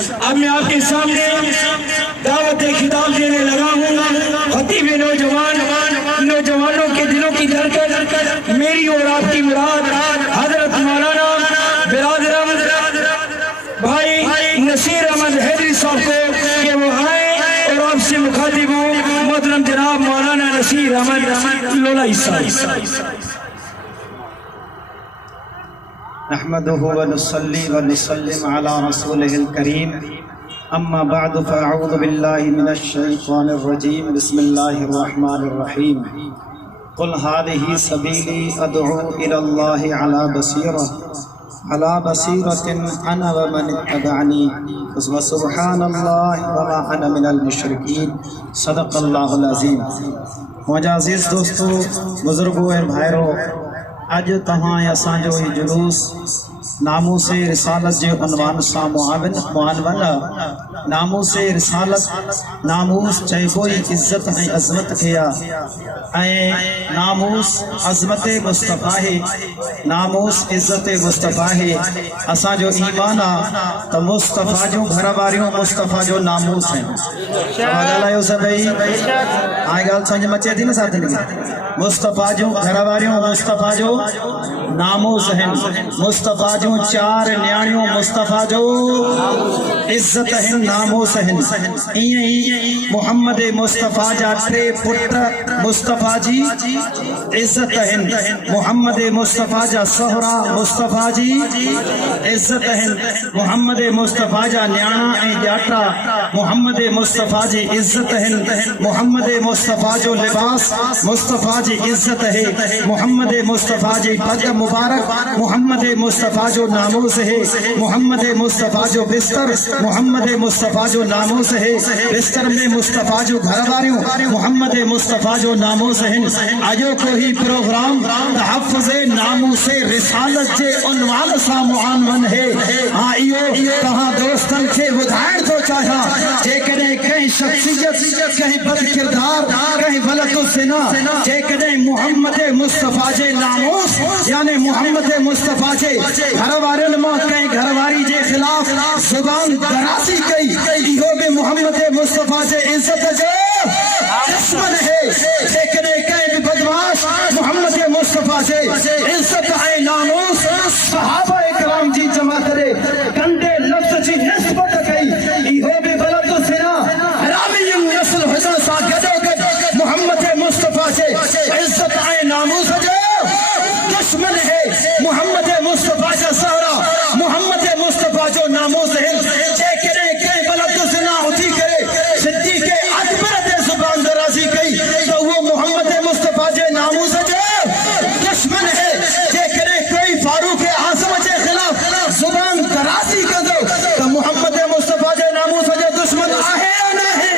अब मैं आपके सामने दावत खिताब देने लगा हूँ। खतीब नौजवानों के दिलों की धड़कन मेरी और आपकी मुराद हजरत मौलाना बिरादर भाई नसीर अहमद हैदरी साहब को कि वो आए और आपसे मुखातिब हूँ। मोहतरम जनाब मौलाना नसीर अहमद लोलाई साहब। नहमदुहु व नुसल्ली व नुसल्लिम अला रसूलिहिल करीम अम्मा बअद फ़अऊज़ु बिल्लाहि मिनश शैतानिर रजीम बिस्मिल्लाहिर रहमानिर रहीम क़ुल हादिही सबीली अदअू इलल्लाहि अला बसीरतिन अना व मन इत्तबअनी व सुब्हानल्लाहि व मा अना मिनल मुशरिकीन सदक़ल्लाहुल अज़ीम। मुंहिंजा अज़ीज़ दोस्तों, बुज़ुर्गों और भाइरों, अज तहां असांजो ही जुलूस नामूसे रिसालत जे उनवान सां मुआनवन नामूसे रिसालत नामूस चइबो ई इज़्ज़त ऐं अज़मत खे ऐं नामूस अज़मत मुस्तफ़ा है, नामूस इज़्ज़त मुस्तफ़ा है। असांजो ईमान आहे त मुस्तफ़ा जो घर वारियूं मुस्तफ़ा जो नामूस आहिनि। ॻाल्हायो सभई, हाणे ॻाल्हि सम्झ में अचे थी न साथी? मुस्तफ़ा जो घर वारियूं मुस्तफ़ा जो नामूस आहिनि। मुस्तफ़ा जो चार न्याणियों मुस्तफ़ा जो इज़्ज़त आहिनि, नामूस आहिनि। ईअं ई मोहम्मद मुस्तफ़ा जा टे पुट मुस्तफ़ा जी इज़्ज़त आहिनि। मोहम्मद मुस्तफ़ा जा सोहरा मुस्तफ़ा जी इज़्ज़त आहिनि। मोहम्मद मुस्तफ़ा जा न्याणा ऐं ॼाटा मोहम्मद मुस्तफ़ा जी इज़्ज़त आहिनि। मोहम्मद मुस्तफ़ा जो लिबास मुस्तफ़ा जी इज़्ज़त है। मोहम्मद मुस्तफ़ा जी पग मुबारक मोहम्मद मुस्तफ़ा जो नामूस है। मोहम्मद मुस्तफ़ा जो बिस्तर मोहम्मद मुस्तफ़ा जो नामूस है। बिस्तर में मुस्तफ़ा जो घर वारियूं मोहम्मद मुस्तफ़ा जो नामूस है। अजो को ही प्रोग्राम तहफ़्फ़ुज़े नामूसे रिसालत जे उनवान सां मुआनवन है। हाँ, इहो तहां दोस्तन खे ॿुधाइण थो चाहियां, जेकॾहिं कंहिं शख़्सियत कंहिं बदकिरदार कंहिं वलदुज़्ज़िना जेकॾहिं मोहम्मद मुस्तफ़ा जे नामूस यानी मोहम्मद मुस्तफ़ा जे घर वारनि मां कंहिं घरवारी जे ख़िलाफ़ ज़ुबान दराज़ी कई, इहो बि मोहम्मद मुस्तफ़ा जे इज़्ज़त जो दुश्मन है। जेकॾहिं कंहिं बि बदमाश मोहम्मद मुस्तफ़ा जे इज़्ज़त ऐं नामूस सहाबा इकराम जी जमात ॾे गंदे लफ़्ज़ जी निस्बत कई, इहो बि बलदुज़्ज़िना हरामी नस्ल हुजण सां गॾोगॾु मोहम्मद मुस्तफ़ा जे इज़्ज़त ऐं नामूस जो दुश्मन है। मोहम्मद मुस्तफ़ा जा सहरा मोहम्मद मुस्तफ़ा जो नामूस है। जेकॾहिं कंहिं बलदुज़्ज़िना उथी करे सिद्दीक़ अकबर ते ज़ुबान दराज़ी कई तो वो मोहम्मद मुस्तफ़ा जे नामूस जो दुश्मन है। जेकॾहिं कोई फारूक आज़म जे ख़िलाफ़ ज़ुबान दराज़ी कंदो तो मोहम्मद मुस्तफ़ा जे नामूस जो दुश्मन आहे या न आहे?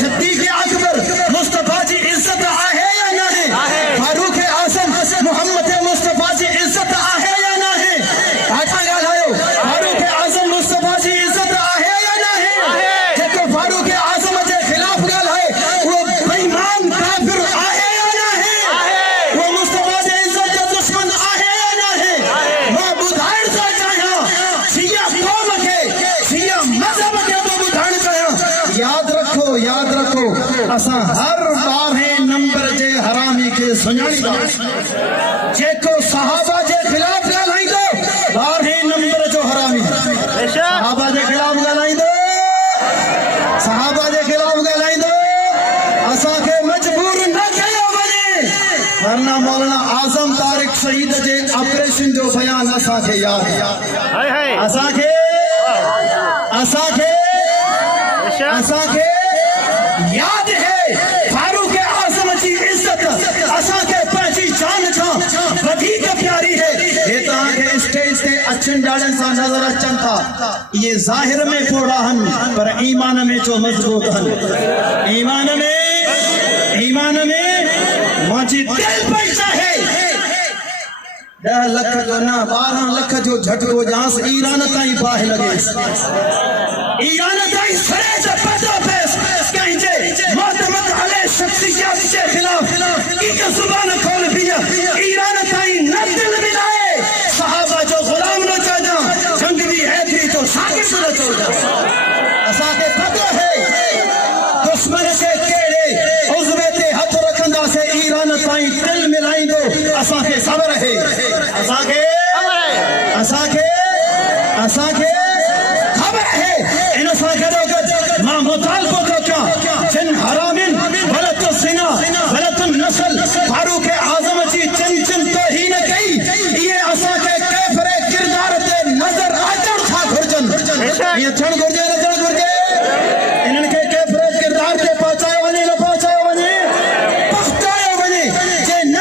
सिद्दीक़ अकबर मुस्तफ़ा जी इज़्ज़त आहे या न आहे? फारूक आज़म मोहम्मद मुस्तफ़ा जी इज़्ज़त आहे या न आहे? आठा ॻाल्हायो, फारूक आज़म मुस्तफ़ा जी इज़्ज़त आहे या न आहे? जेको फारूक आज़म जे ख़िलाफ़ ॻाल्हाए उहो बेईमान काफ़िर आहे या न आहे? उहो मुस्तफ़ा जे इज़्ज़त जो दुश्मन आहे या न आहे? मां ॿुधाइण थो चाहियां, शिया क़ौम खे शिया मज़हब खे बि ॿुधाइण चाहियां। यादि रखो असां हर 12 नंबर जे हरामी खे सुञाणींदा। जेको सहाबा जे ख़िलाफ़ ॻाल्हाईंदो 12 नंबर जो हरामी। सहाबा जे ख़िलाफ़ ॻाल्हाईंदो असांखे मजबूर न कयो वञे, वरना मौलाना आज़म तारिक शहीद जे ऑपरेशन जो बयान असांखे यादि आहे। असांखे यादि है। फारूक आज़म जी इज़्ज़त असांखे पंहिंजी जान खां वधीक प्यारी है। ये तव्हांखे स्टेज ते अचनि ॾाढनि सां नज़र अचनि था, ये ज़ाहिर में थोड़ा आहिनि पर ईमान में जो मज़बूत आहिनि। ईमान में मुंहिंजी दिलि पई चाहे 10 लख जो न 12 लख जो झटको ॾियांसि, ईरान ताईं बाहि लॻेसि, ईरान ताईं सरे जो पतो पएसि कंहिंजे मोहतमद अले शख़्सियत जे ख़िलाफ़ हिक ज़ुबान खोल बीह, ईरान ताईं न दिल मिलाए। सहाबा जो ग़ुलाम न चइजां, जंग जी हैदरी जो शागिर्द न चइजां। ये छण घुर्जे न छण घुर्जे इन्हनि खे कैफ़ियत किरदार ते पहुचायो वञे न पहुचायो वञे पहुचायो वञे जे न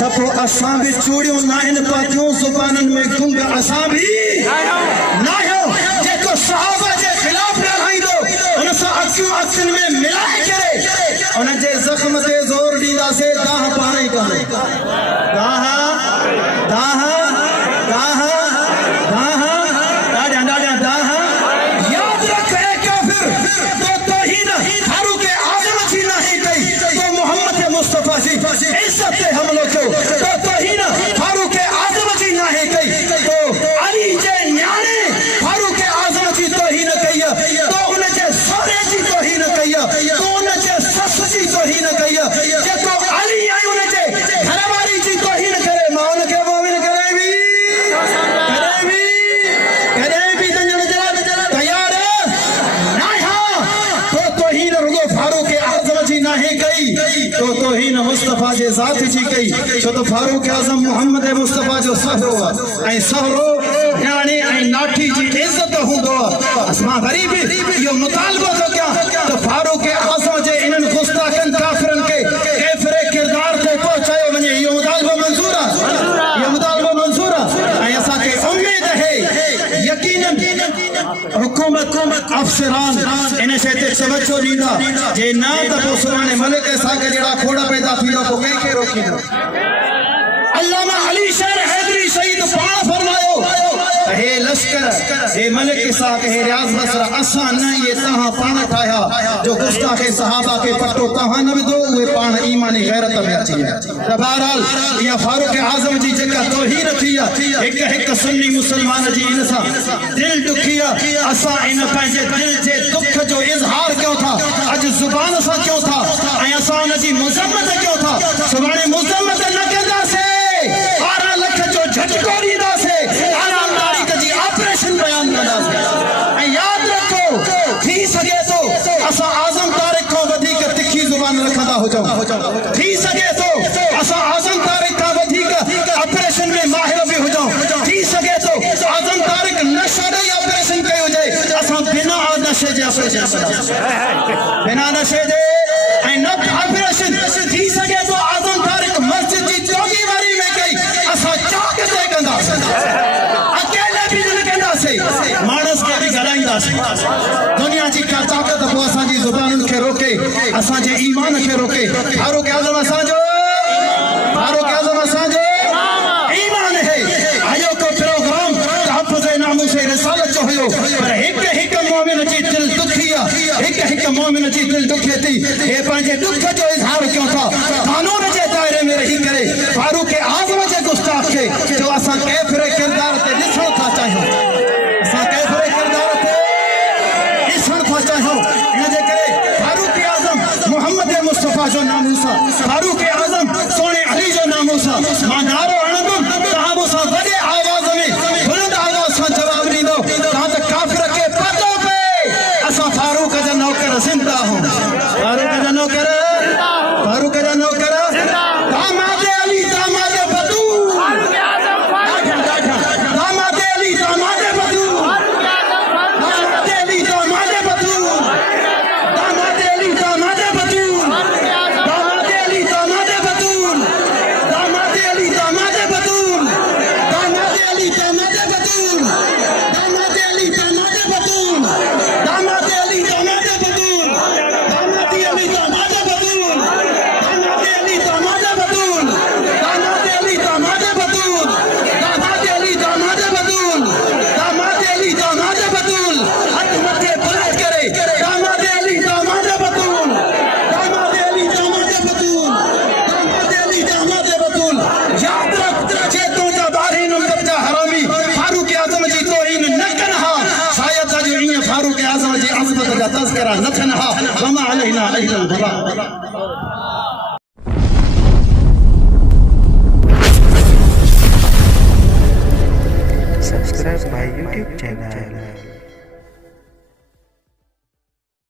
त पोइ असां बि चूड़ियूं नाहिनि पातियूं ज़ुबाननि में गुंग असां बि नाहियो जेको सहाबा जे ख़िलाफ़ लड़ाईंदो उन सां अखियूं अखियुनि में मिलाए करे उन जे ज़ख़्म ते ज़ोर ॾींदासीं दाह पाण ई कंदो दाह दाह दाह दाह ॾाढा ॾाढा दाह यादि रख ए काफ़िर तो तौहीद फारूक आज़म जी नाहे कई तो मोहम्मद मुस्तफ़ा जी इज़्ज़त ते हमलो कयो तो तौहीद फारूक आज़म जी नाहे कई तो अली जे न्याणे फारूक आज़म जी तौहीन कई तो उन जे सोरे जी तौहीन कई तो उन जे सस जी तौहीन कई जेको अली ऐं उन जे घरवारी जी तौहीन करे मां उन खे मोमिन करे बि तयार नाहा तो तौहीन रुगो फारूक आज़म जी नाहे कई तो तौहीन मुस्तफ़ा जे ज़ात जी कई छो तो फारूक आज़म मोहम्मद मुस्तफ़ा जो सहरो ऐं सहरो न्याणे ऐं नाठी जी इज़्ज़त हूंदो असां वरी बि इहो मुतालबो थो कयां त फारूक आज़म जे इन्हनि गुस्ताखनि काफ़िरनि खे कैफ़िर किरदार ते पहुचायो वञे इहो मुतालबो मंज़ूर आहे इहो मुतालबो मंज़ूर आहे ऐं असांखे उमेद है यकीनन हुकूमत अफ़सरान इन शइ ते तवजो ॾींदा जे न त पोइ सुभाणे मलिक सां गॾु अहिड़ा खोड़ पैदा थींदा पोइ कंहिंखे रोकींदो अल्लामा अली शेर हैदरी शहीद पाण फरमायो हे लश्कर हे मलिक साहब हे रियाज़ बसरा असां न ये तहां पाण ठाहिया जो गुस्ताखे सहाबा के पट्टो तहां न विधो उहे पाण ईमानी गैरत में अची विया त बहरहाल इहा फारूक आज़म जी जेका तौहीन थी हिक हिक सुन्नी मुसलमान जी इन सां दिल दुखी असां इन पंहिंजे दिल जे दुख जो इज़हार कयूं था अॼु ज़ुबान सां कयूं था ऐं असां उन जी मुज़म्मत कयूं था सुभाणे मुज़म्मत न कंदासीं 12 लख जो झटको ॾींदासीं ऑपरेशन बयान कंदासीं ऐं यादि रखो थी सघे थो असां आज़म तारिक खां वधीक तिखी ज़ुबान रखंदा हुजूं थी सघे थो असां आज़म तारिक खां वधीक ऑपरेशन में माहिर बि हुजूं थी सघे थो आज़म तारिक नशे ॾेई ऑपरेशन कयो हुजे असां बिना नशे जे ऑपरेशन बिना नशे जे ऐं न ऑपरेशन थी सघे थो आज़म तारिक मस्जिद जी चौकीवारी में कई असां चौक ते कंदासीं मानस के भी गलाईंदासीं दुनिया जी का ताकत पोइ असांजी ज़ुबानुनि खे रोके असांजे ईमान खे रोके फारूक आज़म असांजो ईमान है आयो को प्रोग्राम तहफ़्फ़ुज़ नामूस रिसालत जो हुयो पर हिक हिक मोमिन जी दिल दुखी हिक हिक मोमिन जी दिल दुखे थी हे पंहिंजे दुख जो इज़हार कयूं था कानून जे दायरे में रही करे फारूक आज़म जे गुस्ताख खे जो असां कैफ़िर किरदार ते ॾिसणु था चाहियूं मुस्तफ़ा जो नामूसा फारूक आज़म सोने अली जो नामूसा मां नारो हणंदुमि तव्हां मूंसां वॾे आवाज़ में बुलंद आवाज़ सां जवाब ॾींदो तव्हां त काफ़िर खे पतो पए असां फारूक जा नौकर ज़िंदा आहियूं फारूक जा नौकर दामाद अली दामाद बतूल दामाद अली दामाद बतूल दामाद अली दामाद बतूल दामाद अली दामाद बतूल तज़किरा न थियनि हा वमा अलैना इल्ला अल बलाग। Subscribe my YouTube channel.